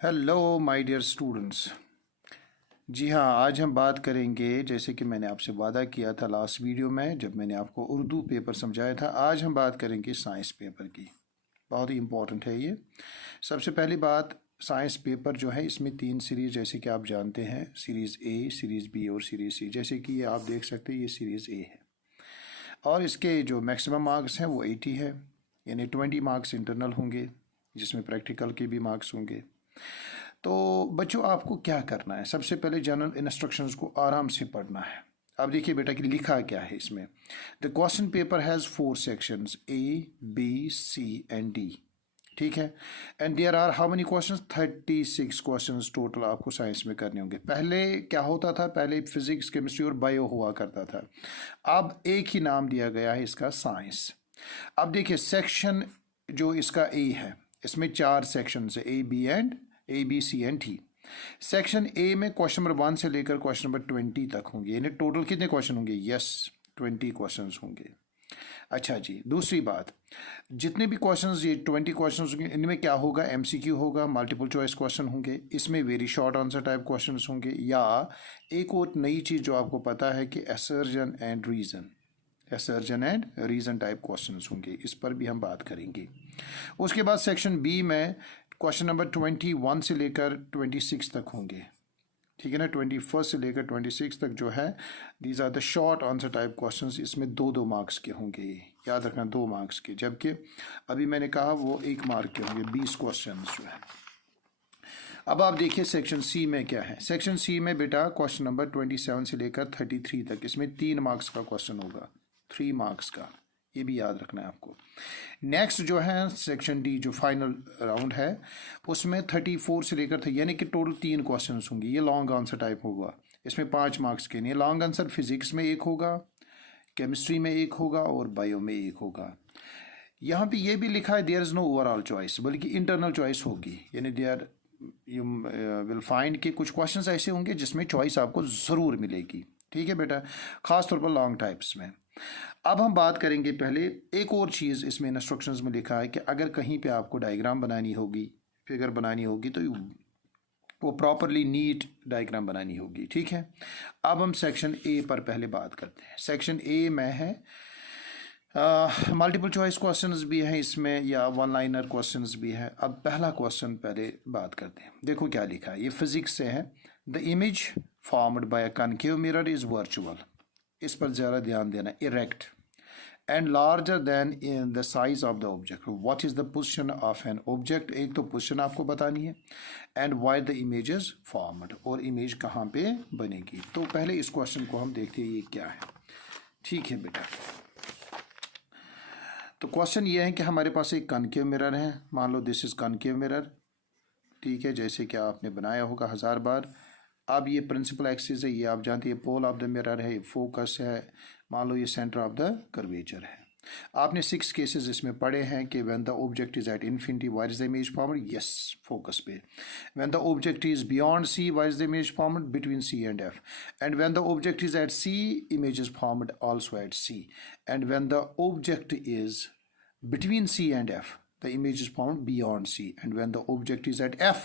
Hello my dear students. जी हाँ, आज हम बात करेंगे, जैसे कि मैंने आपसे वादा किया था लास्ट वीडियो में जब मैंने आपको उर्दू पेपर समझाया था। आज हम बात करेंगे साइंस पेपर की। बहुत ही इम्पोर्टेंट है ये। सबसे पहली बात, साइंस पेपर जो है इसमें 3 सीरीज़ जैसे कि आप जानते हैं, सीरीज़ ए, सीरीज़ बी और सीरीज़ सी। जैसे कि ये आप देख सकते हैं, ये सीरीज़ ए है और इसके जो मैक्सिमम मार्क्स हैं वो 80 है, यानी 20 मार्क्स इंटरनल होंगे जिसमें प्रैक्टिकल के भी मार्क्स होंगे। तो बच्चों, आपको क्या करना है, सबसे पहले जनरल इंस्ट्रक्शंस को आराम से पढ़ना है। अब देखिए बेटा कि लिखा क्या है इसमें। The question paper has 4 sections, A B C and D. ठीक है। And there are how many questions? 36 questions total आपको साइंस में करने होंगे। पहले क्या होता था, पहले फिजिक्स, केमिस्ट्री और बायो हुआ करता था। अब एक ही नाम दिया गया है इसका, साइंस। अब देखिए सेक्शन जो इसका ए है, इसमें 4 सेक्शन है, A B C and D. Section A में क्वेश्चन नंबर 1 से लेकर क्वेश्चन नंबर 20 तक होंगे, यानी टोटल कितने क्वेश्चन होंगे? यस, 20 क्वेश्चन होंगे। अच्छा जी, दूसरी बात, जितने भी क्वेश्चंस, ये 20 क्वेश्चंस होंगे, इनमें क्या होगा? एमसीक्यू होगा, मल्टीपल चॉइस क्वेश्चन होंगे, इसमें very short answer type questions होंगे, या एक और नई चीज़ जो आपको पता है कि असर्जन एंड रीज़न टाइप क्वेश्चंस होंगे। इस पर भी हम बात करेंगे। उसके बाद सेक्शन बी में क्वेश्चन नंबर 21 से लेकर 26 तक होंगे। ठीक है ना, 21 से लेकर 26 तक जो है, these are the short answer type questions. इसमें 2-2 मार्क्स के होंगे, याद रखना, 2 मार्क्स के, जबकि अभी मैंने कहा वो 1 मार्क के होंगे, 20 क्वेश्चन जो है। अब आप देखिए सेक्शन सी में क्या है। सेक्शन सी में बेटा क्वेश्चन नंबर 27 से लेकर 33 तक, इसमें 3 मार्क्स का क्वेश्चन होगा, 3 मार्क्स का, ये भी याद रखना है आपको। नेक्स्ट जो है सेक्शन डी, जो फाइनल राउंड है, उसमें 34 से लेकर यानी कि टोटल 3 क्वेश्चन होंगे। ये लॉन्ग आंसर टाइप होगा, इसमें 5 मार्क्स के नहीं। लॉन्ग आंसर फिजिक्स में 1 होगा, केमिस्ट्री में 1 होगा और बायो में 1 होगा। यहाँ पे ये भी लिखा है there is no overall choice, बल्कि इंटरनल चॉइस होगी, यानी देयर यू विल फाइंड कि कुछ क्वेश्चंस ऐसे होंगे जिसमें चॉइस आपको ज़रूर मिलेगी। ठीक है बेटा, ख़ास तौर पर लॉन्ग टाइप्स में। अब हम बात करेंगे पहले एक और चीज़, इसमें इंस्ट्रक्शंस में लिखा है कि अगर कहीं पे आपको डायग्राम बनानी होगी, फिगर बनानी होगी, तो वो प्रॉपरली नीट डायग्राम बनानी होगी। ठीक है। अब हम सेक्शन ए पर पहले बात करते हैं। सेक्शन ए में है मल्टीपल चॉइस क्वेश्चंस भी हैं इसमें, या 1 लाइनर क्वेश्चंस भी है। अब पहला क्वेश्चन पहले बात करते हैं। देखो क्या लिखा है, ये फिजिक्स से है। The image formed by a concave mirror is virtual, इस पर ज़रा ध्यान देना, erect and larger then in the size of the object. What is the position of an object? एक तो पोजिशन आपको बतानी है, and why the image is formed, और इमेज कहाँ पे बनेगी। तो पहले इस क्वेश्चन को हम देखते हैं ये क्या है। ठीक है बेटा, तो क्वेश्चन ये है कि हमारे पास एक कनकेव मिरर है, मान लो दिस इज़ कनकेव मिरर। ठीक है, जैसे कि आपने बनाया होगा 1000 बार। अब ये प्रिंसिपल एक्सिस है, ये आप जानते हैं, पोल ऑफ द मिरर है, ये फोकस है, मान लो ये सेंटर ऑफ द कर्वेचर है। आपने 6 केसेस इसमें पढ़े हैं कि when the object is at infinity what is the image formed? Yes, focus पे। When the object is beyond C what is the image formed? Between C and F. And when the object is at C, image is formed also at C. And when the object is between C and F, the image is formed beyond C, and when the object is at F,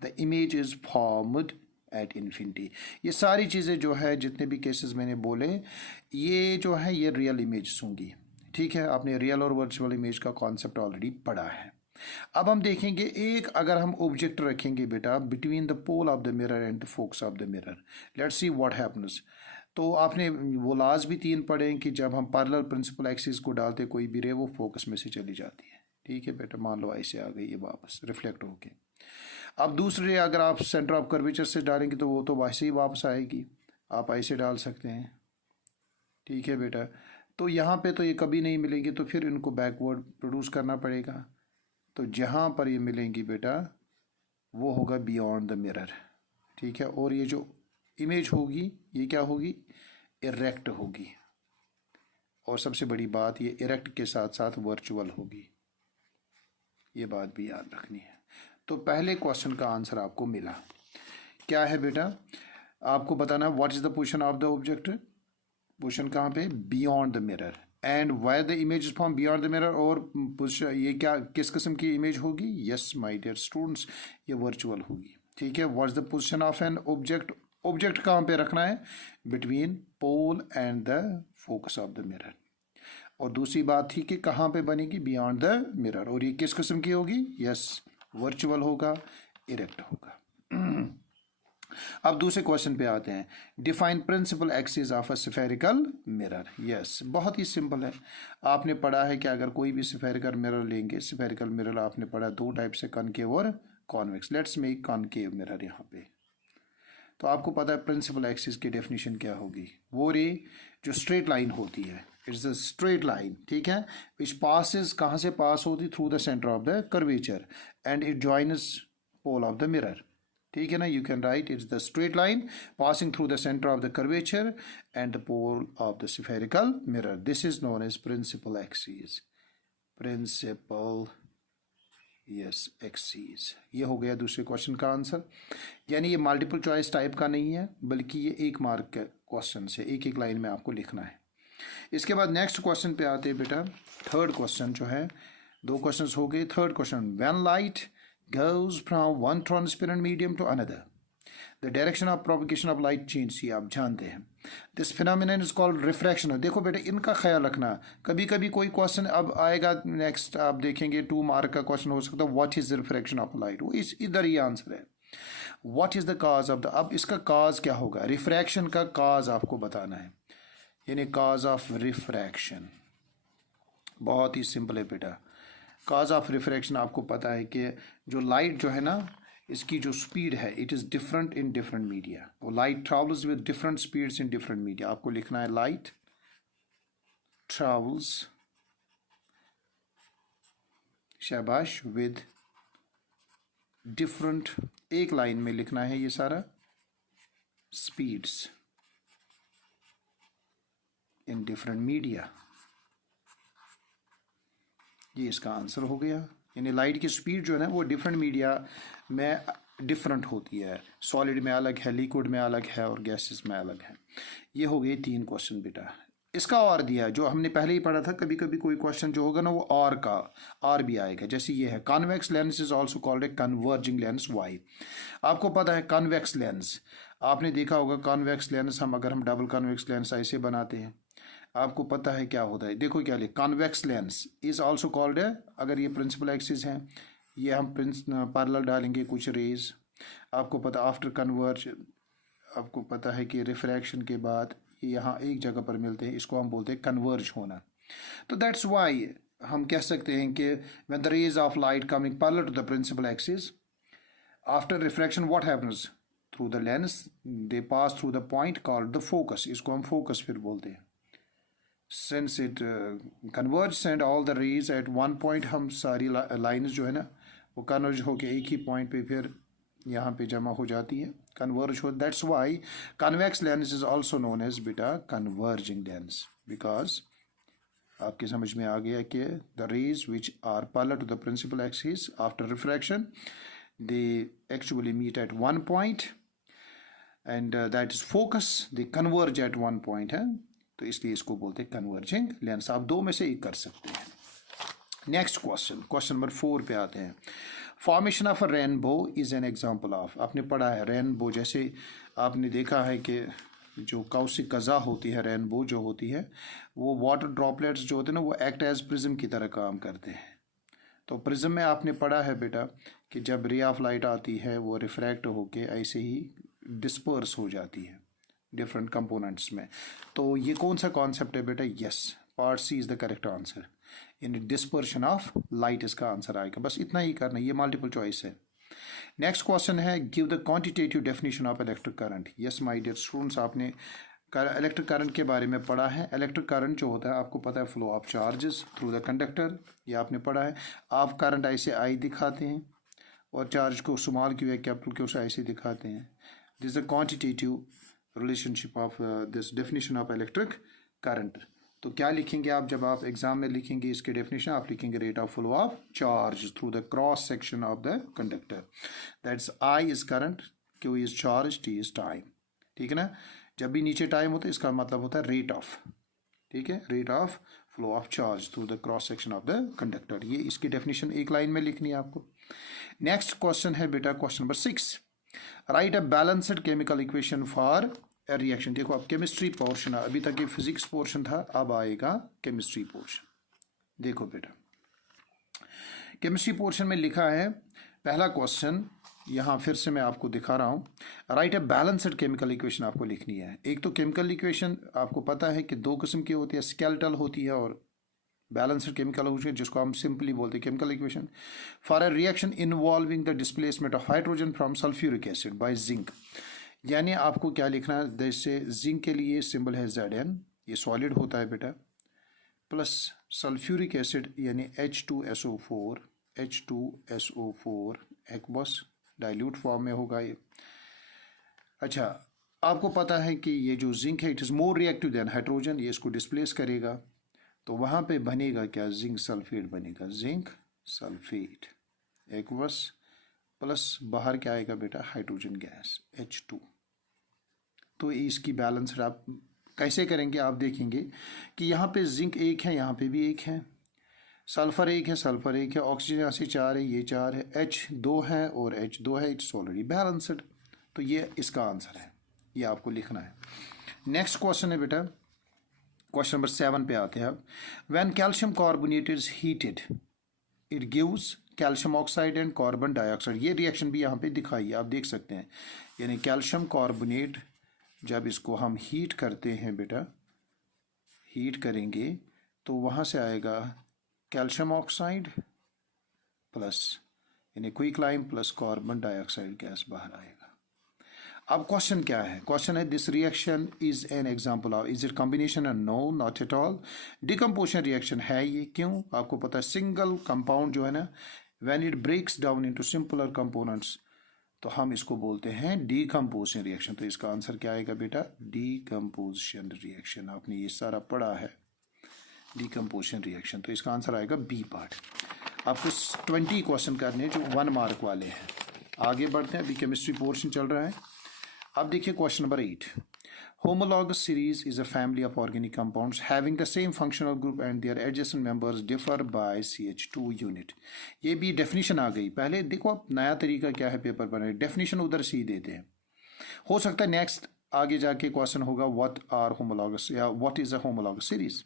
the image is formed at infinity. ये सारी चीज़ें जो है, जितने भी cases मैंने बोले, ये जो है ये रियल इमेज होंगी। ठीक है, आपने रियल और वर्चुअल इमेज का कॉन्सेप्ट ऑलरेडी पढ़ा है। अब हम देखेंगे एक, अगर हम ऑब्जेक्ट रखेंगे बेटा between the pole of the mirror and the focus of the mirror, let's see what happens. तो आपने वो लाज भी 3 पढ़े कि जब हम पैरेलल प्रिंसिपल एक्सिस को डालते कोई भी रे वो फोकस में से चली जाती है। ठीक है बेटा, मान लो ऐसे आ गई ये वापस रिफ्लेक्ट होके। अब दूसरे अगर आप सेंटर ऑफ कर्वेचर से डालेंगे तो वो तो वैसे ही वापस आएगी, आप ऐसे डाल सकते हैं। ठीक है बेटा, तो यहाँ पे तो ये कभी नहीं मिलेंगी, तो फिर इनको बैकवर्ड प्रोड्यूस करना पड़ेगा। तो जहाँ पर ये मिलेंगी बेटा वो होगा बियॉन्ड द मिरर। ठीक है, और ये जो इमेज होगी ये क्या होगी? इरेक्ट होगी। और सबसे बड़ी बात, ये इरेक्ट के साथ साथ वर्चुअल होगी, ये बात भी याद रखनी है। तो पहले क्वेश्चन का आंसर आपको मिला। क्या है बेटा? आपको बताना what is the position of the object. Position कहाँ पे? Beyond the mirror. And where the image is from beyond the mirror, और ये क्या किस किस्म की इमेज होगी? यस माय डियर स्टूडेंट्स, ये वर्चुअल होगी। ठीक है, what's the position of an object? Object कहाँ पे रखना है? Between pole and the focus of the mirror. और दूसरी बात थी कि कहाँ पे बनेगी? Beyond the mirror. और ये किस किस्म की होगी? यस, वर्चुअल होगा, इरेक्ट होगा। अब दूसरे क्वेश्चन पे आते हैं। Define principal axis of a spherical mirror. Yes, बहुत ही सिंपल है। आपने पढ़ा है कि अगर कोई भी स्फेरिकल मिरर लेंगे, स्फेरिकल मिरर आपने पढ़ा दो टाइप से, कॉनकेव और convex. Let's make concave mirror यहाँ पे। तो आपको पता है प्रिंसिपल एक्सिस की डेफिनेशन क्या होगी? वो रे जो स्ट्रेट लाइन होती है, इट्स अ स्ट्रेट लाइन, ठीक है, विच पासिस, कहाँ से पास होती? Through the centre of the curvature and it joins pole of the mirror. ठीक है ना, you can write it's the straight line passing through the centre of the curvature and the pole of the spherical mirror. This is known as principal axis. Principal yes axis. ये हो गया दूसरे question का answer. यानी ये multiple choice type का नहीं है, बल्कि ये एक मार्क के क्वेश्चन से एक एक लाइन में आपको लिखना है। इसके बाद नेक्स्ट क्वेश्चन पे आते हैं बेटा। थर्ड क्वेश्चन जो है, दो क्वेश्चंस हो गए। Third question, when light goes from one transparent medium to another, the direction of propagation of light change। ये आप जानते हैं। This phenomenon is called refraction. देखो बेटा, इनका ख्याल रखना। कभी कभी कोई क्वेश्चन अब आएगा नेक्स्ट, आप देखेंगे 2 मार्क का क्वेश्चन हो सकता है, what is the refraction of light. वो इस इधर ही आंसर है, what is the cause of the. अब इसका काज क्या होगा? रिफ्रैक्शन का काज आपको बताना है, यानी काज ऑफ रिफ्रैक्शन। बहुत ही सिंपल है बेटा। काज ऑफ रिफ्रैक्शन आपको पता है कि जो लाइट जो है ना, इसकी जो स्पीड है, it is different in different media. वो light travels with different speeds in different media. आपको लिखना है लाइट ट्रैवल्स, शाबाश, विद डिफरेंट, एक लाइन में लिखना है ये सारा, स्पीड्स इन डिफरेंट मीडिया। ये इसका आंसर हो गया। यानी लाइट की स्पीड जो है ना, वो डिफरेंट मीडिया में डिफरेंट होती है। सॉलिड में अलग है, लिक्विड में अलग है, और गैसेस में अलग है। ये हो गए 3 क्वेश्चन बेटा। इसका और दिया जो हमने पहले ही पढ़ा था, कभी कभी कोई क्वेश्चन जो होगा ना, वो और का और भी आएगा। जैसे ये है, convex lens is also called a converging lens. Why? आपको पता है कॉन्वेक्स लेंस, आपने देखा होगा कॉन्वेक्स लेंस, अगर हम डबल कॉन्वेक्स लेंस ऐसे बनाते हैं, आपको पता है क्या होता है? देखो क्या लिख, convex lens is also called है। अगर ये प्रिंसिपल एक्सिस है, ये हम पैरेलल डालेंगे कुछ रेज, आपको पता आफ्टर कन्वर्ज, आपको पता है कि रिफ्रैक्शन के बाद यहाँ एक जगह पर मिलते हैं, इसको हम बोलते हैं कन्वर्ज होना। तो दैट्स वाई हम कह सकते हैं कि when the rays of light coming parallel to the principal axis, after refraction what happens? Through the lens they pass through the point called the focus. इसको हम फोकस फिर बोलते हैं। Since it converges and all the rays at one point, हम सारी lines जो है ना, वो कन्वर्ज होके एक ही पॉइंट पे फिर यहाँ पे जमा हो जाती है, कन्वर्ज हो। That's why convex lens is also known as बेटा कन्वर्जिंग लेंस, बिकॉज आपके समझ में आ गया कि the rays which are parallel to the principal axis after refraction, they actually meet at one point and that is focus, they converge at one point है, तो इसलिए इसको बोलते हैं कन्वर्जिंग लेंस। आप दो में से एक कर सकते हैं। नेक्स्ट क्वेश्चन, क्वेश्चन नंबर 4 पे आते हैं। Formation of a rainbow is an example of. आपने पढ़ा है रेनबो, जैसे आपने देखा है कि जो कौसिक कज़ा होती है, रेनबो जो होती है, वो वाटर ड्रॉपलेट्स जो होते हैं ना, वो एक्ट एज प्रिज्म की तरह काम करते हैं। तो प्रिज्म में आपने पढ़ा है बेटा कि जब रे ऑफ लाइट आती है, वो रिफ्रैक्ट होके ऐसे ही डिस्पर्स हो जाती है डिफरेंट कंपोनेंट्स में। तो ये कौन सा कॉन्सेप्ट है बेटा? Yes, part C is the correct answer. In dispersion of light इसका आंसर आएगा। बस इतना ही करना, ये मल्टीपल चॉइस है। नेक्स्ट क्वेश्चन है, give the quantitative definition of electric current. Yes my dear students, आपने इलेक्ट्रिक करंट के बारे में पढ़ा है। इलेक्ट्रिक करंट जो होता है, आपको पता है, flow of charges through the conductor, ये आपने पढ़ा है। आप करंट ऐसे आई दिखाते हैं और चार्ज को स्मॉल क्यू या कैपिटल क्यू ऐसे दिखाते हैं। This the quantitative relationship of this definition of electric current. तो क्या लिखेंगे आप जब आप एग्जाम में लिखेंगे इसके डेफिनेशन? आप लिखेंगे rate of flow of charge through the cross section of the conductor. That's I is current, Q is charge, T is time. ठीक है ना? जब भी नीचे टाइम होता है, इसका मतलब होता है रेट ऑफ, ठीक है, rate of flow of charge through the cross section of the conductor. ये इसकी डेफिनेशन एक लाइन में लिखनी है आपको। नेक्स्ट क्वेश्चन है बेटा question number 6, right a balanced chemical equation for a reaction. देखो अब केमिस्ट्री पोर्शन, अभी तक ये फिजिक्स पोर्शन था, अब आएगा केमिस्ट्री पोर्शन। देखो बेटा केमिस्ट्री पोर्शन में लिखा है पहला क्वेश्चन, यहाँ फिर से मैं आपको दिखा रहा हूँ। Right a balanced chemical equation आपको लिखनी है। एक तो केमिकल इक्वेशन आपको पता है कि दो किस्म की होती है, स्केलेटल होती है और बैलेंस्ड केमिकल होती है, जिसको हम सिंपली बोलते हैं chemical equation. For a reaction involving the displacement of hydrogen from sulphuric acid by zinc, यानी आपको क्या लिखना है, जैसे जिंक के लिए सिंबल है Zn, ये सॉलिड होता है बेटा, प्लस सल्फ्यूरिक एसिड यानी H2SO4 एक्वस डाइल्यूट फॉर्म में होगा ये। अच्छा आपको पता है कि ये जो जिंक है it is more reactive than hydrogen, ये इसको डिस्प्लेस करेगा, तो वहाँ पे बनेगा क्या, जिंक सल्फेट बनेगा, जिंक सल्फेट एक्वस, प्लस बाहर क्या आएगा बेटा, हाइड्रोजन गैस H2। तो इसकी बैलेंस आप कैसे करेंगे, आप देखेंगे कि यहाँ पे जिंक एक है, यहाँ पे भी एक है, सल्फर एक है, सल्फर एक है, ऑक्सीजन यहाँ से 4 है, ये 4 है, H2 है और H2 है, इट्स ऑलरेडी बैलेंस्ड। तो ये इसका आंसर है, ये आपको लिखना है। नेक्स्ट क्वेश्चन है बेटा क्वेश्चन नंबर 7 पे आते हैं अब। When calcium carbonate is heated it gives calcium oxide and carbon dioxide. ये रिएक्शन भी यहाँ पे दिखाई है, आप देख सकते हैं। यानी कैल्शियम कार्बोनेट जब इसको हम हीट करते हैं बेटा, हीट करेंगे तो वहाँ से आएगा कैल्शियम ऑक्साइड प्लस यानी quicklime plus carbon dioxide gas बाहर आएगा। अब क्वेश्चन क्या है, क्वेश्चन है this reaction is an example of, is it combination and no not at all, decomposition reaction है ये। क्यों, आपको पता है सिंगल कंपाउंड जो है ना, when it breaks down into simpler components, तो हम इसको बोलते हैं डीकम्पोजिशन रिएक्शन। तो इसका आंसर क्या आएगा बेटा, डीकम्पोजिशन रिएक्शन। आपने ये सारा पढ़ा है, डीकम्पोजिशन रिएक्शन, तो इसका आंसर आएगा बी पार्ट। आपको 20 क्वेश्चन करने जो 1 मार्क वाले हैं। आगे बढ़ते हैं, अभी केमिस्ट्री पोर्शन चल रहा है। अब देखिए question number 8, homologous series is a family of organic compounds having the same functional group and their adjacent members differ by CH2 unit। ये भी डेफिनेशन आ गई। पहले देखो अब नया तरीका क्या है पेपर बनाने, डेफिनेशन उधर से ही देते हैं। हो सकता है नेक्स्ट आगे जाके क्वेश्चन होगा व्हाट आर होमोलॉगस या what is a homologous series.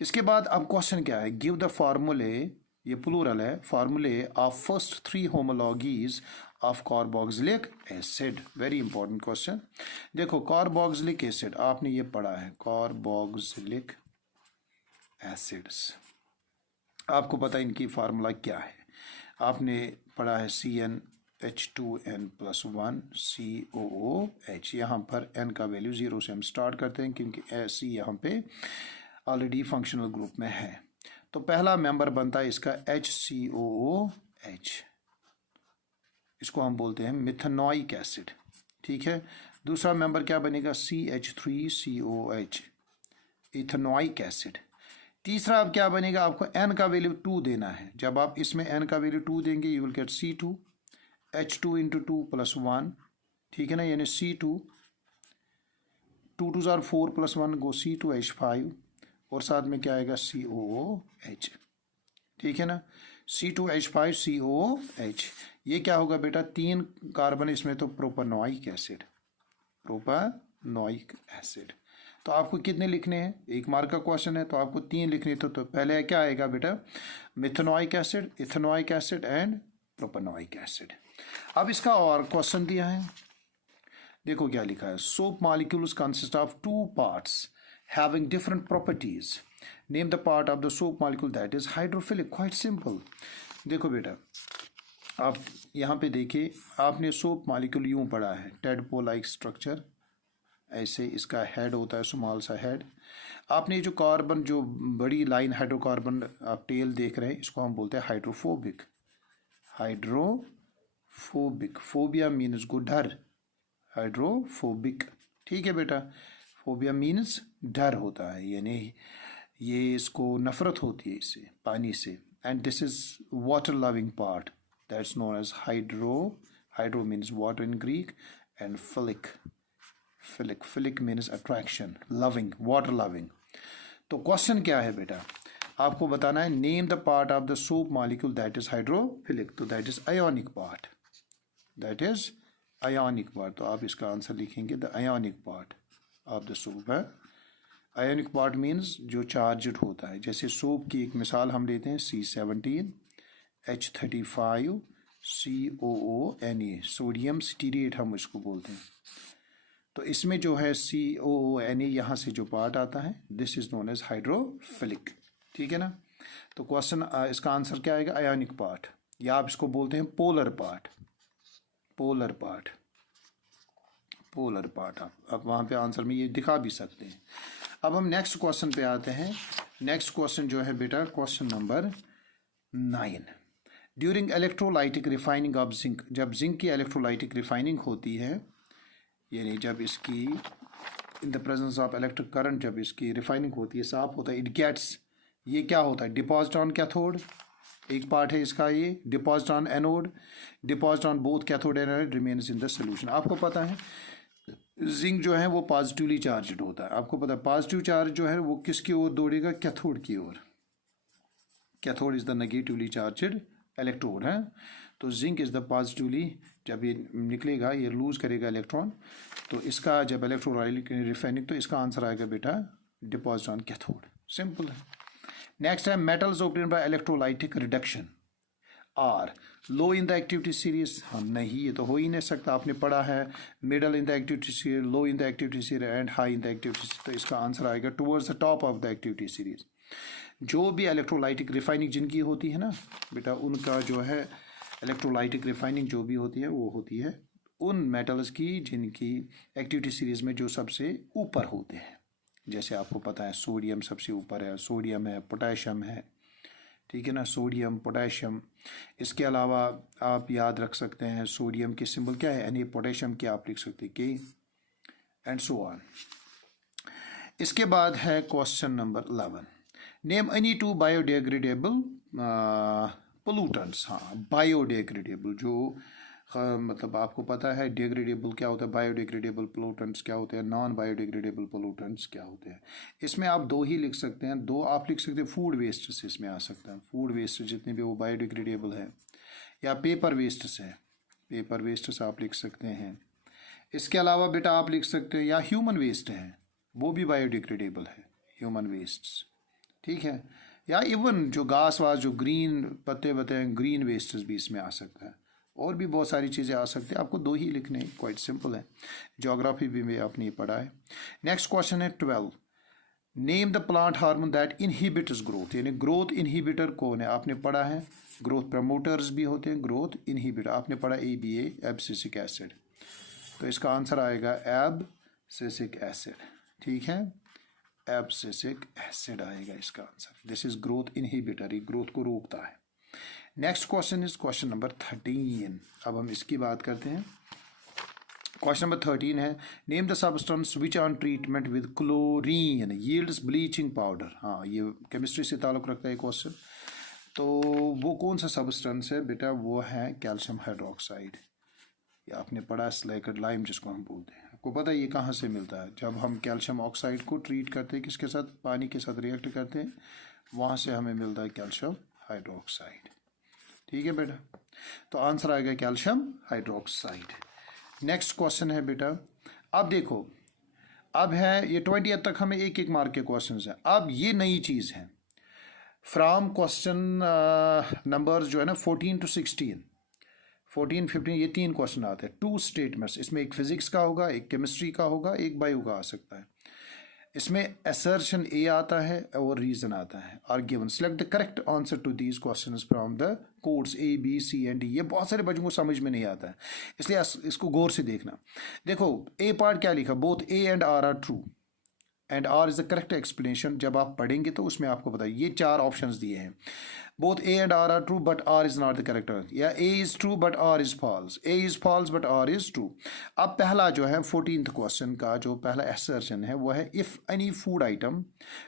इसके बाद अब क्वेश्चन क्या है, गिव द फार्मूले, ये प्लूरल है, formulae of first 3 homologues of carboxylic acid. Very important question. देखो कार्बोक्सिलिक एसिड आपने ये पढ़ा है, कार्बोक्सिलिक एसिड्स, आपको पता है इनकी फार्मूला क्या है, आपने पढ़ा है CnH2n+1 COOH। यहाँ पर n का वैल्यू 0 से हम स्टार्ट करते हैं क्योंकि C यहाँ पे ऑलरेडी फंक्शनल ग्रुप में है। तो पहला मेंबर बनता है इसका HCOOH, इसको हम बोलते हैं मिथेनोइक एसिड, ठीक है। दूसरा मेंबर क्या बनेगा, CH3COH, इथेनोइक एसिड। तीसरा अब क्या बनेगा, आपको n का वैल्यू 2 देना है। जब आप इसमें n का वैल्यू 2 देंगे you will get C2 H2 × 2 + 1, ठीक है ना, यानी C2 2 2 4 + 1 गो C2H5 और साथ में क्या आएगा COOH, ठीक है ना, C2H5 COOH। ये क्या होगा बेटा, 3 कार्बन इसमें, तो प्रोपेनोइक एसिड, प्रोपेनोइक एसिड। तो आपको कितने लिखने हैं, 1 मार्क का क्वेश्चन है तो आपको 3 लिखने। तो पहले क्या आएगा बेटा, methanoic acid, ethanoic acid and propanoic acid. अब इसका और क्वेश्चन दिया है, देखो क्या लिखा है, soap molecules consist of 2 parts having different properties, name the part of the soap molecule that is hydrophilic। quite simple। देखो बेटा आप यहाँ पे देखिए, आपने सोप मॉलिक्यूल यूँ पढ़ा है, टेडपो लाइक स्ट्रक्चर, ऐसे इसका हेड होता है, स्मॉल सा हेड। आपने जो कार्बन, जो बड़ी लाइन हाइड्रोकार्बन आप टेल देख रहे हैं, इसको हम बोलते हैं हाइड्रोफोबिक, हाइड्रोफोबिक, फोबिया मीन्स को डर, हाइड्रोफोबिक, ठीक है बेटा। फोबिया मीन्स डर होता है, यानी ये इसको नफरत होती है इससे, पानी से। And this is water loving part, that's known as hydro. Hydro means water in Greek, and philic, philic means attraction, loving, water loving. तो क्वेश्चन क्या है बेटा, आपको बताना है name the part of the soap molecule that is hydrophilic, तो that is ionic part, that is ionic part. तो आप इसका आंसर लिखेंगे the ionic part of the soap है। आयोनिक पार्ट मीन्स जो चार्जड होता है। जैसे सोप की एक मिसाल हम लेते हैं C17H35 COONA, सोडियम स्टीरेट हम इसको बोलते हैं। तो इसमें जो है COONA यहाँ से जो पार्ट आता है this is known as hydrophilic, ठीक है ना। तो क्वेश्चन इसका आंसर क्या आएगा, आयोनिक पार्ट, या आप इसको बोलते हैं polar part, polar part, polar part. आप वहाँ पे आंसर में ये दिखा भी सकते हैं। अब हम नेक्स्ट क्वेश्चन पे आते हैं। नेक्स्ट क्वेश्चन जो है बेटा question number 9, during electrolytic refining of zinc, जब जिंक की इलेक्ट्रोलाइटिक रिफाइनिंग होती है, यानी जब इसकी in the presence of electric current जब इसकी रिफाइनिंग होती है, साफ होता है, इट गेट्स, ये क्या होता है, डिपॉजिट ऑन कैथोड, एक पार्ट है इसका ये, deposit on anode, deposit on both cathode and anode, remains in the solution. आपको पता है जिंक जो है वो पॉजिटिवली चार्जड होता है। आपको पता है पॉजिटिव चार्ज जो है वो किसकी ओर दौड़ेगा, कैथोड की ओर। Cathode is the negatively charged electrode है। तो जिंक इज द पॉजिटिवली, जब ये निकलेगा ये लूज करेगा इलेक्ट्रॉन, तो इसका जब इलेक्ट्रोलाइटिक रिफाइनिंग, तो इसका आंसर आएगा बेटा डिपॉजिट ऑन कैथोड, सिंपल है। नेक्स्ट है metals obtained by electrolytic reduction are low in the activity series. हम नहीं, ये तो हो ही नहीं सकता, आपने पढ़ा है middle in the activity series, low in the activity series and high in the activity series. तो इसका आंसर आएगा towards the top of the activity series. जो भी इलेक्ट्रोलाइटिक रिफाइनिंग जिनकी होती है ना बेटा, उनका जो है इलेक्ट्रोलाइटिक रिफाइनिंग जो भी होती है वो होती है उन मेटल्स की जिनकी एक्टिविटी सीरीज में जो सबसे ऊपर होते हैं। जैसे आपको पता है सोडियम सबसे ऊपर है, सोडियम है, पोटेशियम है, ठीक है ना, सोडियम पोटेशियम। इसके अलावा आप याद रख सकते हैं सोडियम के सिंबल क्या है Na, पोटेशियम के आप लिख सकते हैं K एंड सो ऑन। इसके बाद है question number 11, name any two biodegradable pollutants. हाँ, बायोडिग्रेडेबल जो मतलब आपको पता है डिग्रेडेबल क्या होता है, बायोडिग्रेडेबल पोलूटेंट्स क्या होते हैं, नॉन बायोडिग्रेडेबल पोलूटेंट्स क्या होते हैं। इसमें आप दो ही लिख सकते हैं, दो आप लिख सकते हैं, फूड वेस्ट से इसमें आ सकता है, फूड वेस्ट जितने भी वो बायोडिग्रेडेबल है, या पेपर वेस्ट से, पेपर वेस्ट से आप लिख सकते हैं। इसके अलावा बेटा आप लिख सकते हैं या ह्यूमन वेस्ट है, वो भी बायोडिग्रेडेबल है, ह्यूमन वेस्ट, ठीक है। या इवन जो घास वास जो ग्रीन पत्ते वत्ते हैं, ग्रीन वेस्ट भी इसमें आ सकता है, और भी बहुत सारी चीज़ें आ सकती हैं। आपको दो ही लिखने, क्वाइट सिंपल है। ज्योग्राफी भी में आपने पढ़ा है। नेक्स्ट क्वेश्चन है 12, name the plant hormone that inhibits growth, यानी ग्रोथ इनहिबिटर कौन है, आपने पढ़ा है। ग्रोथ प्रमोटर्स भी होते हैं, ग्रोथ इनहिबिटर आपने पढ़ा ABA, एब्सिसिक एसिड। तो इसका आंसर आएगा एब्सिसिक एसिड, ठीक है, एब्सिसिक एसिड आएगा इसका answer. This is growth inhibitor, ये ग्रोथ को रोकता है। Next question is question number 13। अब हम इसकी बात करते हैं। क्वेश्चन नंबर 13 है, name the substance which on treatment with chlorine yields bleaching powder. हाँ, ये केमिस्ट्री से ताल्लुक़ रखता है क्वेश्चन। तो वो कौन सा सब्सटेंस है बेटा, वो है कैल्शियम हाइड्रोक्साइड, या आपने पढ़ा स्लेकेट लाइम जिसको हम बोलते हैं। आपको पता है ये कहाँ से मिलता है, जब हम कैल्शियम ऑक्साइड को ट्रीट करते हैं किसके साथ, पानी के साथ रिएक्ट करते हैं, वहाँ से हमें मिलता है कैल्शियम हाइड्रोक्साइड, ठीक है बेटा। तो आंसर आएगा कैल्शियम हाइड्रोक्साइड। नेक्स्ट क्वेश्चन है बेटा, अब देखो, अब है ये 20 तक हमें एक एक मार्क के क्वेश्चन हैं। अब ये नई चीज़ है, फ्रॉम क्वेश्चन नंबर जो है ना 14 to 16, 14, 15 ये 3 क्वेश्चन आते हैं, 2 स्टेटमेंट्स। इसमें एक फिजिक्स का होगा, एक केमिस्ट्री का होगा, एक बायो का आ सकता है। इसमें असर्शन ए आता है और रीजन आता है, are given, select the correct answer to these questions from the codes A B C and D। ये बहुत सारे बच्चों को समझ में नहीं आता है, इसलिए इसको गौर से देखना। देखो ए पार्ट क्या लिखा, both A and R are true and R is the correct explanation. जब आप पढ़ेंगे तो उसमें आपको पता है ये 4 ऑप्शंस दिए हैं, both A and R are true but R is not the correct answer, या A is true but R is false, A is false but R is true। अब पहला जो है 14th क्वेश्चन का जो पहला assertion है वो है, if any food item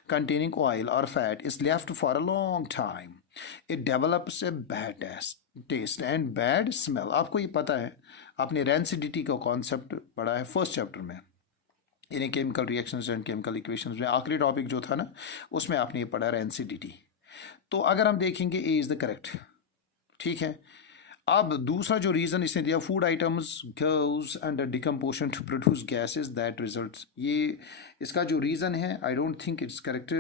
containing oil or fat is left for a long time it develops a bad taste and bad smell। आपको ये पता है, आपने रेंसिडिटी का कॉन्सेप्ट पढ़ा है फर्स्ट चैप्टर में, इन chemical reactions and chemical equations में आखिरी टॉपिक जो था ना उसमें आपने ये पढ़ा रेंसिडिटी। तो अगर हम देखेंगे ए इज़ द करेक्ट, ठीक है। अब दूसरा जो रीज़न इसने दिया, food items goes under decomposition to produce gases that results, ये इसका जो रीज़न है I don't think it's correct.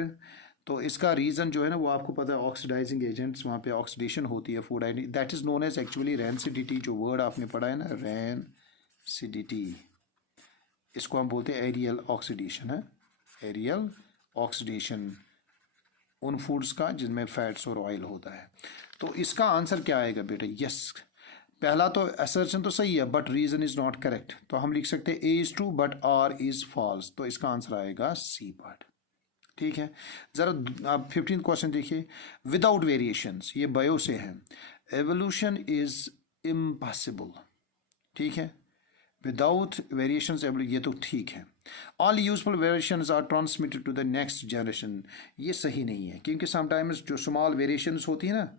तो इसका रीज़न जो है ना वो आपको पता है, ऑक्सीडाइजिंग एजेंट्स, वहाँ पे ऑक्सीडेशन होती है food item, that is known as actually rancidity. जो वर्ड आपने पढ़ा है ना रेंसिडिटी, इसको हम बोलते हैं एरियल ऑक्सीडेशन है, एरियल ऑक्सीडेशन उन फूड्स का जिनमें फैट्स और ऑयल होता है। तो इसका आंसर क्या आएगा बेटा? यस, पहला तो असर्शन तो सही है but reason is not correct, तो हम लिख सकते हैं A is true but R is false, तो इसका आंसर आएगा सी पार्ट, ठीक है। ज़रा आप 15th क्वेश्चन देखिए, विदाउट वेरिएशंस, ये बायो से है, एवोल्यूशन इज इम्पॉसिबल, ठीक है, विदाउट वेरिएशंस ये तो ठीक है। All useful variations are transmitted to the next generation, ये सही नहीं है, क्योंकि समटाइम्स जो स्मॉल वेरिएशंस होती है ना,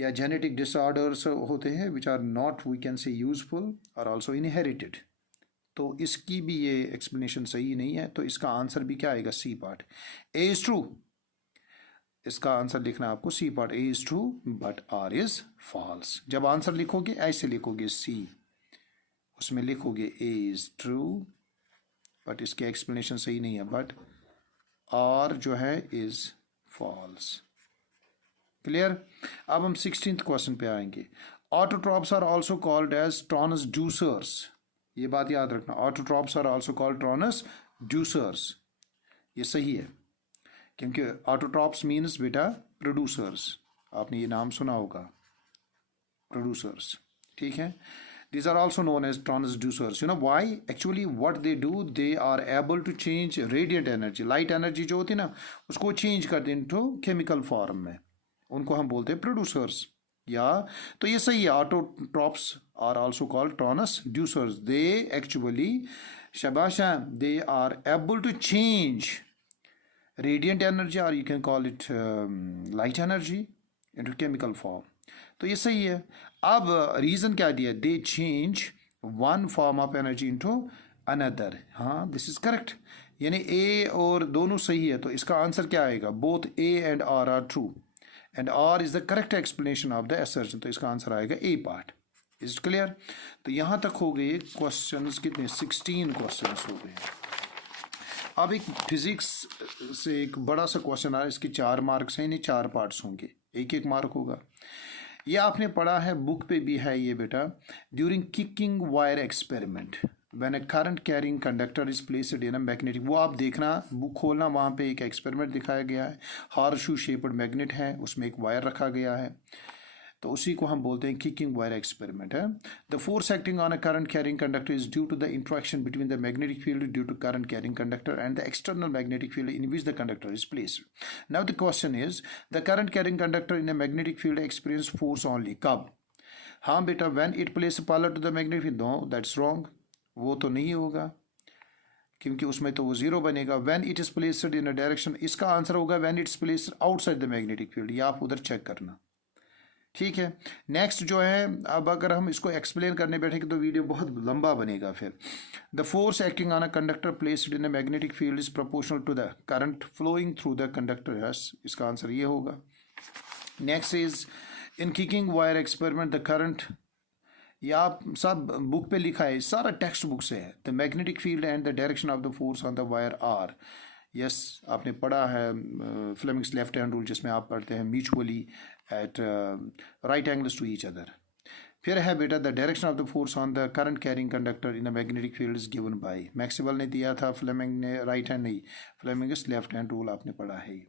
या जेनेटिक डिसऑर्डर्स होते हैं which are not we can say useful और ऑल्सो इनहेरिटेड, तो इसकी भी ये एक्सप्लेनेशन सही नहीं है। तो इसका आंसर भी क्या आएगा? C part, A is true, इसका आंसर लिखना आपको C part, A is true but R is false. जब आंसर लिखोगे ऐसे लिखोगे सी, उसमें लिखोगे ए इज ट्रू बट इसके एक्सप्लेनेशन सही नहीं है, बट आर जो है इज फॉल्स। क्लियर? अब हम 16th क्वेश्चन पे आएंगे। Autotrophs are also called as transducers, ये बात याद रखना, autotrophs are also called transducers, ये सही है, क्योंकि ऑटोट्रॉप्स मीन्स बेटा प्रोड्यूसर्स, आपने ये नाम सुना होगा, प्रोड्यूसर्स, ठीक है। These are also known as transducers. You know why? Actually, what they do, they are able to change radiant energy, light energy जो होती है ना, उसको change कर दें into chemical form में, उनको हम बोलते हैं producers। या तो ये सही है, autotrophs are also called transducers. They actually, शाबाश, they are able to change radiant energy or you can call it light energy into chemical form, तो ये सही है। अब रीज़न क्या दिया? दे change one form of energy into another, हाँ this is correct, यानी ए और दोनों सही है, तो इसका आंसर क्या आएगा? Both A and R are true and R is the correct explanation of the assertion, तो इसका आंसर आएगा A part. Is it clear? तो यहाँ तक हो गए क्वेश्चंस, कितने? 16 क्वेश्चंस हो गए। अब एक फिजिक्स से एक बड़ा सा क्वेश्चन आ रहा है, इसके 4 मार्क्स हैं, इन्हें 4 पार्ट्स होंगे, एक एक मार्क होगा। ये आपने पढ़ा है, बुक पे भी है ये बेटा, during kicking wire experiment when a current carrying conductor is placed in a magnetic, वो आप देखना, बुक खोलना, वहाँ पे एक एक्सपेरिमेंट दिखाया गया है, हॉर्सशू शेप्ड मैग्नेट है, उसमें एक वायर रखा गया है, तो उसी को हम बोलते हैं किकिंग वायर एक्सपेरिमेंट है। The force acting on a current carrying conductor is due to the interaction between the magnetic field due to current carrying conductor and the external magnetic field in which the conductor is placed. Now the question is, the current carrying conductor in a magnetic field experience force only, कब? हाँ बेटा, when it place parallel to the magnetic field, no that's wrong, वो तो नहीं होगा, क्योंकि उसमें तो वो जीरो बनेगा। When it is placed in a direction, इसका आंसर होगा when it's placed outside the magnetic field, या आप उधर चेक करना, ठीक है। नेक्स्ट जो है, अब अगर हम इसको एक्सप्लेन करने बैठेंगे तो वीडियो बहुत लंबा बनेगा फिर। The force acting on a conductor placed in a magnetic field is proportional to the current flowing through the conductor, yes, इसका आंसर ये होगा। Next is, in kicking wire experiment the current, या आप सब बुक पे लिखा है, सारा टेक्स्ट बुक से है, the magnetic field and the direction of the force on the wire are, yes, आपने पढ़ा है फ्लेमिंग्स लेफ्ट हैंड रूल, जिसमें आप पढ़ते हैं mutually at right angles to each other. फिर है बेटा, the direction of the force on the current carrying conductor in a magnetic field is given by, Maxwell ने दिया था, फ्लेमिंग ने राइट हैंड नहीं, फ्लेमिंग्स लेफ्ट हैंड रूल आपने पढ़ा है।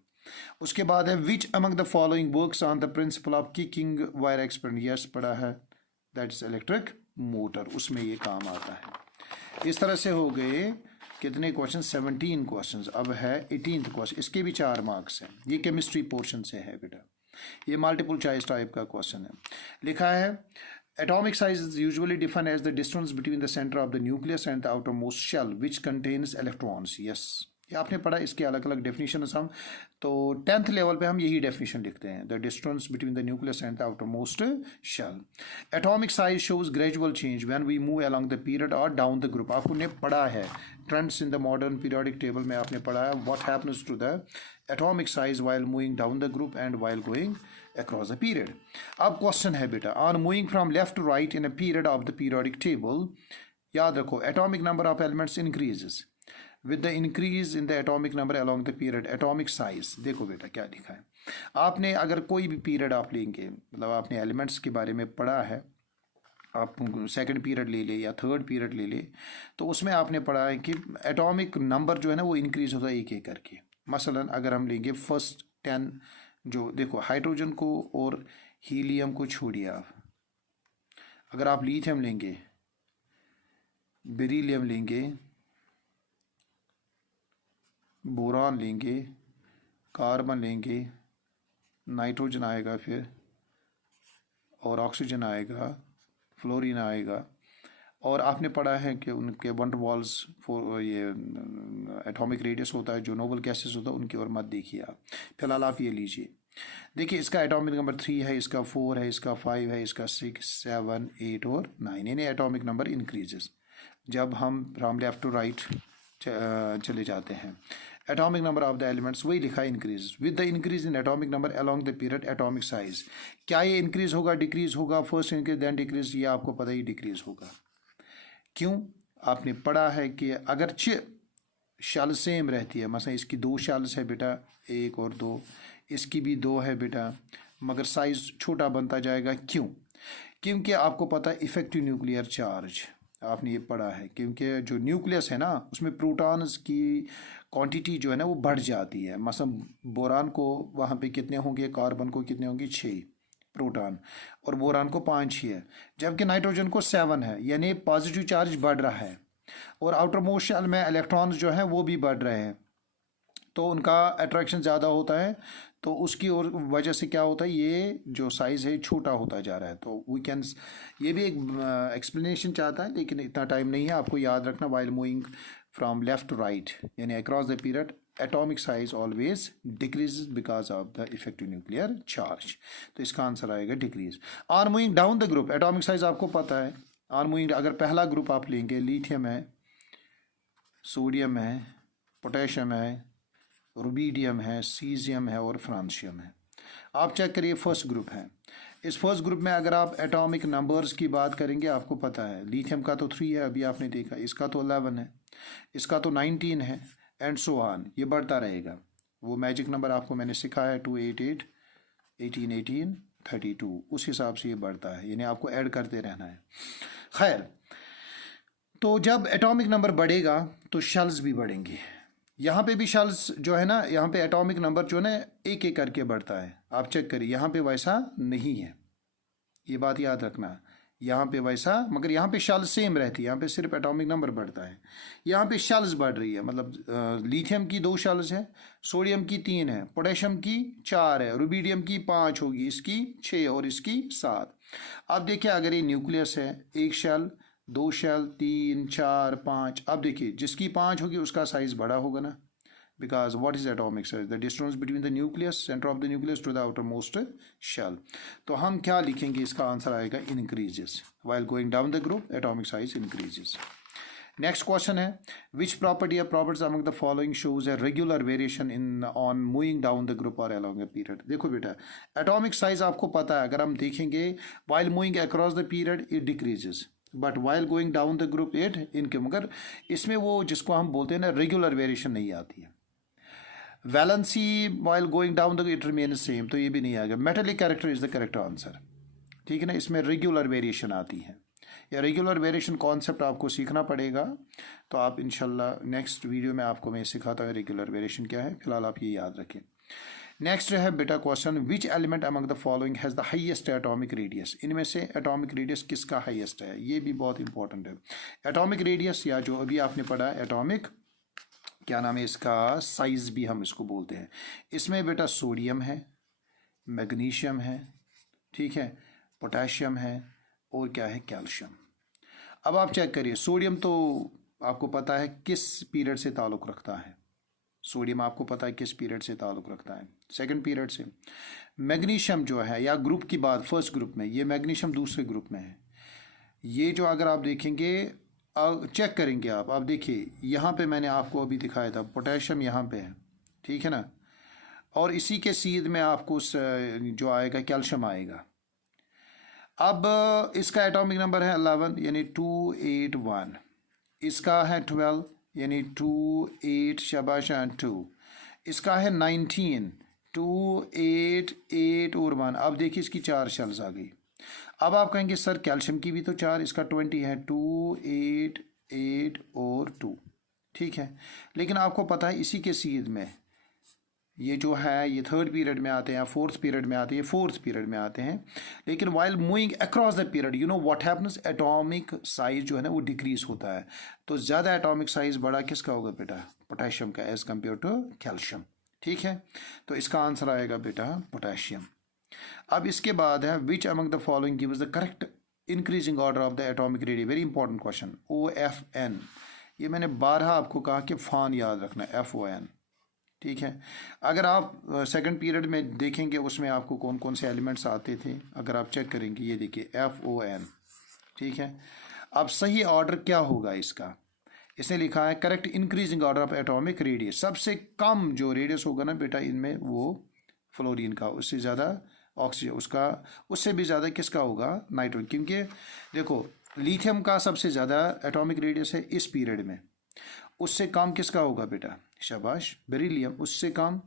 उसके बाद है, which among the following works on the principle of kicking wire experiment, yes पढ़ा है, दैट इज इलेक्ट्रिक मोटर, उसमें ये काम आता है। इस तरह से हो गए कितने क्वेश्चन? 17 क्वेश्चन। अब है 18th क्वेश्चन, इसके भी 4 मार्क्स हैं, ये केमिस्ट्री पोर्शन से है बेटा, ये मल्टीपल चॉइस टाइप का क्वेश्चन है। लिखा है, atomic size is usually defined as the distance between the centre of the nucleus and the outermost shell which contains electrons, yes, ये आपने पढ़ा, इसके अलग अलग डेफिनेशन हम तो 10th लेवल पे हम यही डेफिनेशन लिखते हैं, the distance between the nucleus and the outermost shell. Atomic size shows gradual change when we move along the period और डाउन द ग्रुप। आपने पढ़ा है trends in the modern periodic table में, आपने पढ़ा है what happens to the atomic size while moving down the group and while going across the period। अब question है बेटा, on moving from left to right in a period of the periodic table, याद रखो atomic number of elements increases with the increase in the atomic number along the period atomic size। देखो बेटा क्या लिखा है, आपने अगर कोई भी पीरियड आप लेंगे, मतलब आपने एलिमेंट्स के बारे में पढ़ा है, आप सेकंड पीरियड ले ले या थर्ड पीरियड ले ले, तो उसमें आपने पढ़ा है कि एटॉमिक नंबर जो है ना वो इंक्रीज होता है एक एक करके। मसलन अगर हम लेंगे फर्स्ट 10, जो देखो हाइड्रोजन को और हीलियम को छोड़िए आप, अगर आप लिथियम लेंगे, बेरिलियम लेंगे, बोरान लेंगे, कार्बन लेंगे, नाइट्रोजन आएगा फिर, और ऑक्सीजन आएगा, फ्लोरीन आएगा, और आपने पढ़ा है कि उनके वंडर वॉल्स फॉर ये एटॉमिक रेडियस होता है, जो नोबल गैसेस होता है उनकी ओर मत देखिए आप, फिलहाल आप ये लीजिए। देखिए इसका एटॉमिक नंबर 3 है, इसका 4 है, इसका 5 है, इसका 6, 7, 8 और 9, यानी एटॉमिक नंबर इंक्रीजेस जब हम फ्रॉम लेफ्ट टू राइट चले जाते हैं। Atomic number of the elements वही लिखा है increase with the increase in atomic number along the period atomic size. क्या ये इंक्रीज होगा डिक्रीज होगा, फर्स्ट इंक्रीज देन डिक्रीज, ये आपको पता ही डिक्रीज होगा। क्यों? आपने पढ़ा है कि अगर शेल सेम रहती है, मतलब इसकी 2 शेल्स है बेटा, 1 और 2, इसकी भी 2 है बेटा, मगर साइज छोटा बनता जाएगा। क्यों? क्योंकि आपको पता है इफेक्टिव न्यूक्लियर चार्ज, आपने ये पढ़ा है, क्योंकि जो न्यूक्लियस है ना उसमें प्रोटॉन्स की क्वांटिटी जो है ना वो बढ़ जाती है। मतलब बोरान को वहाँ पे कितने होंगे, कार्बन को कितने होंगे 6 प्रोटॉन, और बोरान को 5 ही है, जबकि नाइट्रोजन को 7 है, यानी पॉजिटिव चार्ज बढ़ रहा है, और आउटर मोस्ट शेल में इलेक्ट्रॉन्स जो हैं वो भी बढ़ रहे हैं, तो उनका अट्रैक्शन ज़्यादा होता है, तो उसकी और वजह से क्या होता है, ये जो साइज़ है छोटा होता जा रहा है। तो वी कैन, ये भी एक एक्सप्लेनेशन चाहता है, लेकिन इतना टाइम नहीं है। आपको याद रखना, while moving from left to right यानी across the period atomic size always decrease because of the effective nuclear charge, तो इसका आंसर आएगा decrease. On moving down the group, atomic size आपको पता है, ऑन मूविंग अगर पहला ग्रुप आप लेंगे, लिथियम है, सोडियम है, पोटेशियम है, रुबीडियम है, सीजियम है और फ्रांसियम है। आप चेक करिए फर्स्ट ग्रुप है, इस फर्स्ट ग्रुप में अगर आप एटॉमिक नंबर्स की बात करेंगे, आपको पता है लिथियम का तो 3 है, अभी आपने देखा, इसका तो 11 है, इसका तो 19 है, एंड सो ऑन, ये बढ़ता रहेगा। वो मैजिक नंबर आपको मैंने सिखाया है 288, 18, 18, 32, उस हिसाब से ये बढ़ता है, यानी आपको ऐड करते रहना है। खैर, तो जब एटॉमिक नंबर बढ़ेगा तो शेल्स भी बढ़ेंगे। यहाँ पे भी शेल्स जो है ना, यहाँ पे एटॉमिक नंबर जो है ना एक एक करके बढ़ता है, आप चेक करिए, यहाँ पे वैसा नहीं है, ये बात याद रखना, यहाँ पे वैसा, मगर यहाँ पे शेल सेम रहती है, यहाँ पे सिर्फ एटॉमिक नंबर बढ़ता है, यहाँ पे शेल्स बढ़ रही है। मतलब लिथियम की 2 शेल्स है, सोडियम की 3 है, पोटेशियम की 4 है, रुबीडियम की 5 होगी, इसकी 6 और इसकी 7। अब देखिए अगर ये न्यूक्लियस है, 1 शेल, 2 शेल, 3, 4, 5, अब देखिए जिसकी 5 होगी उसका साइज बड़ा होगा ना, because what is atomic size? The distance between the nucleus, center of the nucleus to the outermost shell। तो हम क्या लिखेंगे, इसका आंसर आएगा increases while going down the group atomic size increases। Next question है, which property or properties among the following shows a regular variation in on moving down the group or along a period। देखो बेटा atomic size आपको पता है, अगर हम देखेंगे while moving across the period it decreases but while going down the group it increases, मगर इसमें वो जिसको हम बोलते हैं ना रेगुलर वेरिएशन नहीं आती है। Valency while going down the it remains same, तो ये भी नहीं आएगा। Metallic character is the correct answer, ठीक है ना, इसमें रेगुलर वेरिएशन आती है, या रेगुलर वेरिएशन कॉन्सेप्ट आपको सीखना पड़ेगा, तो आप इंशाल्लाह नेक्स्ट वीडियो में आपको मैं सिखाता हूँ रेगुलर वेरिएशन क्या है, फिलहाल आप ये याद रखें। नेक्स्ट है बेटा question, which element among the following has the highest atomic radius, इनमें से एटॉमिक रेडियस किसका हाईएस्ट है, ये भी बहुत इंपॉर्टेंट है। एटॉमिक रेडियस या जो अभी आपने पढ़ा एटॉमिक क्या नाम है इसका, साइज भी हम इसको बोलते हैं। इसमें बेटा सोडियम है, मैग्नीशियम है, ठीक है, पोटेशियम है, और क्या है कैल्शियम। अब आप चेक करिए, सोडियम तो आपको पता है किस पीरियड से ताल्लुक़ रखता है, सोडियम आपको पता है किस पीरियड से ताल्लुक़ रखता है, सेकंड पीरियड से। मैग्नीशियम जो है, या ग्रुप की बात फर्स्ट ग्रुप में, ये मैग्नीशियम दूसरे ग्रुप में है। ये जो अगर आप देखेंगे, चेक करेंगे आप देखिए यहाँ पे मैंने आपको अभी दिखाया था पोटेशियम यहाँ पे है, ठीक है ना, और इसी के सीध में आपको जो आएगा कैल्शियम आएगा। अब इसका एटॉमिक नंबर है 11 यानी 281, इसका है 12 यानी 2 8 शाबाश 2, इसका है 19 2 8 8 और 1। अब देखिए इसकी 4 शेल्स आ गई। अब आप कहेंगे सर कैल्शियम की भी तो 4, इसका 20 है, 2 8 8 और 2, ठीक है। लेकिन आपको पता है इसी के सीध में ये जो है ये थर्ड पीरियड में आते हैं, फोर्थ पीरियड में आते हैं, फोर्थ पीरियड में आते हैं। लेकिन while moving across the period you know what happens, atomic size जो है ना वो डिक्रीज होता है। तो ज़्यादा एटॉमिक साइज बड़ा किसका होगा बेटा, पोटेशियम का, एज कम्पेयर टू कैल्शियम, ठीक है। तो इसका आंसर आएगा बेटा पोटेशियम। अब इसके बाद है which among the following gives the correct increasing order of the atomic radius, very important question. OFN, ये मैंने 12 आपको कहा कि फान याद रखना, FON, ठीक है। अगर आप सेकंड पीरियड में देखेंगे उसमें आपको कौन कौन से एलिमेंट्स आते थे, अगर आप चेक करेंगे, ये देखिए FON, ठीक है। अब सही ऑर्डर क्या होगा इसका, इसने लिखा है correct increasing order of atomic radius, सबसे कम जो रेडियस होगा ना बेटा इनमें वो फ्लोरीन का, उससे ज़्यादा ऑक्सीजन, उसका उससे भी ज़्यादा किसका होगा, नाइट्रोजन। क्योंकि देखो लिथियम का सबसे ज़्यादा एटॉमिक रेडियस है इस पीरियड में, उससे कम किसका होगा बेटा, शाबाश बेरिलियम, उससे कम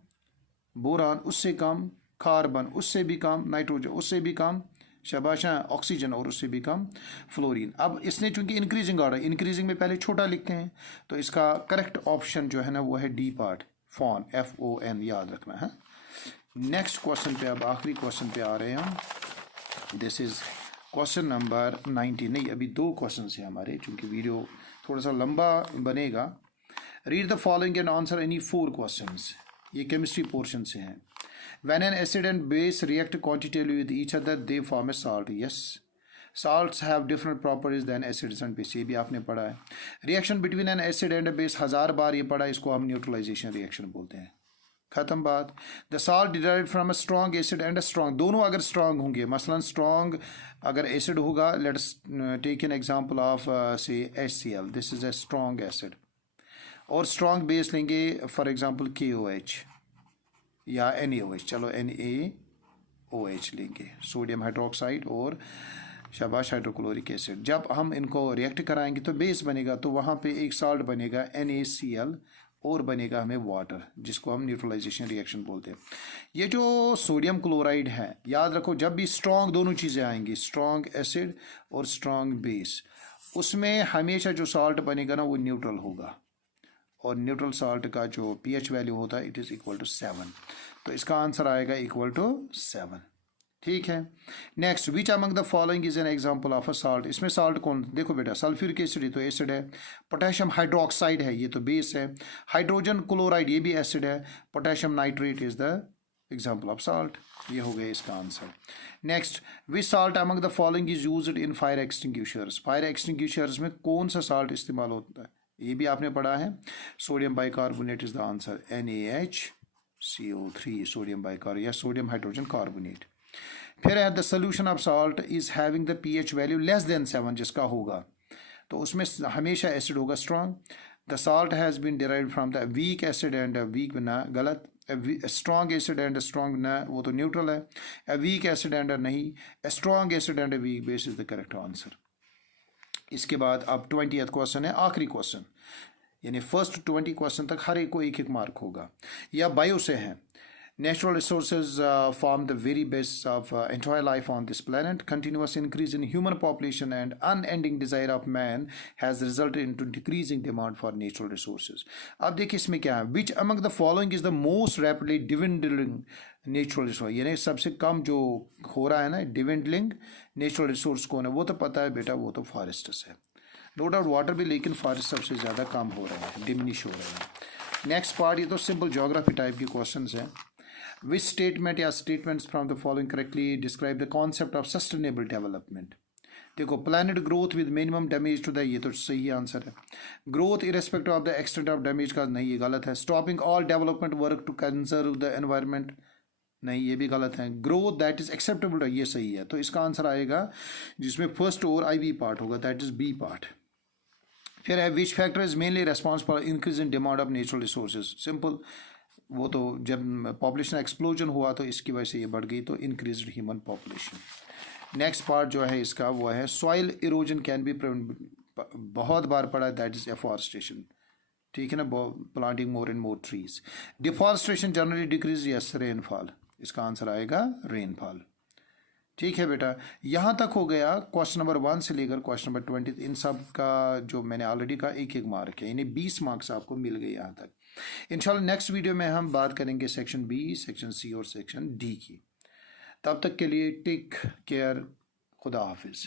बोरान, उससे कम कार्बन, उससे भी कम नाइट्रोजन, उससे भी कम शाबाश ऑक्सीजन, और उससे भी कम फ्लोरीन। अब इसने चूंकि इंक्रीजिंग ऑर्डर, इंक्रीजिंग में पहले छोटा लिखते हैं, तो इसका करेक्ट ऑप्शन जो है ना वो है डी पार्ट, फॉन, FON याद रखना है। नेक्स्ट क्वेश्चन पे, अब आखिरी क्वेश्चन पे आ रहे हैं हम। दिस इज क्वेश्चन नंबर 19, नहीं अभी 2 क्वेश्चन है हमारे, चूंकि वीडियो थोड़ा सा लंबा बनेगा। Read the following and answer any 4 questions, ये केमिस्ट्री पोर्शन से हैं। When an acid and base react quantitatively with each other, they form a salt. Yes, salts have different properties than acids and base, ये भी आपने पढ़ा है। Reaction between an acid and a base 1000 बार ये पढ़ा, इसको हम न्यूट्रलाइजेशन रिएक्शन बोलते हैं, खत्म बात। The salt derived from a strong acid and a strong, दोनों अगर स्ट्रॉन्ग होंगे, मसलन स्ट्रॉन्ग अगर एसिड होगा, let's take an example of say HCl, this is a strong acid, और स्ट्रॉन्ग बेस लेंगे फॉर एग्जांपल KOH या NaOH, चलो NaOH लेंगे, सोडियम हाइड्रोक्साइड और शाबाश हाइड्रोक्लोरिक एसिड। जब हम इनको रिएक्ट कराएंगे तो बेस बनेगा, तो वहाँ पे एक साल्ट बनेगा NaCl और बनेगा हमें वाटर, जिसको हम न्यूट्रलाइजेशन रिएक्शन बोलते हैं। ये जो सोडियम क्लोराइड है, याद रखो जब भी स्ट्रॉन्ग दोनों चीज़ें आएंगी, स्ट्रॉन्ग एसिड और स्ट्रॉन्ग बेस, उसमें हमेशा जो साल्ट बनेगा ना वो न्यूट्रल होगा, और न्यूट्रल साल्ट का जो pH वैल्यू होता है इट इज़ इक्वल टू 7, तो इसका आंसर आएगा इक्वल टू 7, ठीक है। Next, which among the following is an example of a salt, इसमें साल्ट कौन, देखो बेटा सल्फ्यूरिक एसिड ये तो एसिड है, पोटेशियम हाइड्रोक्साइड है ये तो बेस है, हाइड्रोजन क्लोराइड ये भी एसिड है, potassium nitrate is the example of salt, ये हो गया इसका answer. Next, which salt among the following is used in fire extinguishers, fire extinguishers में कौन सा साल्ट इस्तेमाल होता है, ये भी आपने पढ़ा है, sodium bicarbonate is the answer, NaHCO3 sodium bicarbonate या सोडियम हाइड्रोजन कार्बोनेट। फिर है the solution of salt is having the pH value less than 7, जिसका होगा तो उसमें हमेशा एसिड होगा strong. The salt has been derived from the weak acid and weak, ना गलत, स्ट्रॉन्ग एसिड एंड स्ट्रॉन्ग ना, वो तो न्यूट्रल है, ए वीक एसिड एंड नहीं, strong acid and weak base is the correct answer. इसके बाद अब 20th क्वेश्चन है, आखिरी क्वेश्चन, यानी फर्स्ट 20 क्वेश्चन तक हर एक को एक मार्क होगा, या बायो से है। Natural resources form the very base of entire life on this planet. Continuous increase in human population and unending desire of man has resulted into decreasing demand for natural resources. अब देखिए इसमें क्या है, which among the following is the most rapidly dwindling natural resource, यानी सबसे कम जो हो रहा है ना dwindling natural resource कौन है, वो तो पता है बेटा, वो तो फॉरेस्ट्स है, नो डाउट वाटर भी, लेकिन फॉरेस्ट सबसे ज़्यादा कम हो रहा है, डिमिनिश हो रहा है। नेक्स्ट पार्ट, ये तो सिंपल ज्योग्राफी टाइप की क्वेश्चन है। Which statement या statements from the following correctly describe the concept of sustainable development? देखो planned growth with minimum damage to the, ये तो सही आंसर है। Growth irrespective of the extent of damage का नहीं, ये गलत है। Stopping all development work to conserve the environment, नहीं ये भी गलत है। ग्रोथ दैट इज एक्सेप्टेबल, ये सही है। तो इसका आंसर आएगा जिसमें फर्स्ट और आई वी पार्ट होगा, दैट इज बी पार्ट। फिर है which factor is mainly responsible increase in demand of natural resources, simple, वो तो जब पॉपुलेशन एक्सप्लोजन हुआ तो इसकी वजह से ये बढ़ गई, तो increase human population. Next part जो है इसका वो है सॉइल इरोजन कैन बी, बहुत बार पढ़ा, दैट इज एफॉरेस्टेशन, ठीक है ना, planting more and more trees. Deforestation generally decrease, yes rainfall, इसका आंसर आएगा रेनफॉल। ठीक है बेटा, यहाँ तक हो गया क्वेश्चन नंबर 1 से लेकर क्वेश्चन नंबर 20, इन सब का जो मैंने ऑलरेडी कहा एक मार्क है, यानी 20 मार्क्स आपको मिल गए यहाँ तक। इंशाल्लाह नेक्स्ट वीडियो में हम बात करेंगे सेक्शन बी, सेक्शन सी और सेक्शन डी की। तब तक के लिए टेक केयर, खुदा हाफिज़।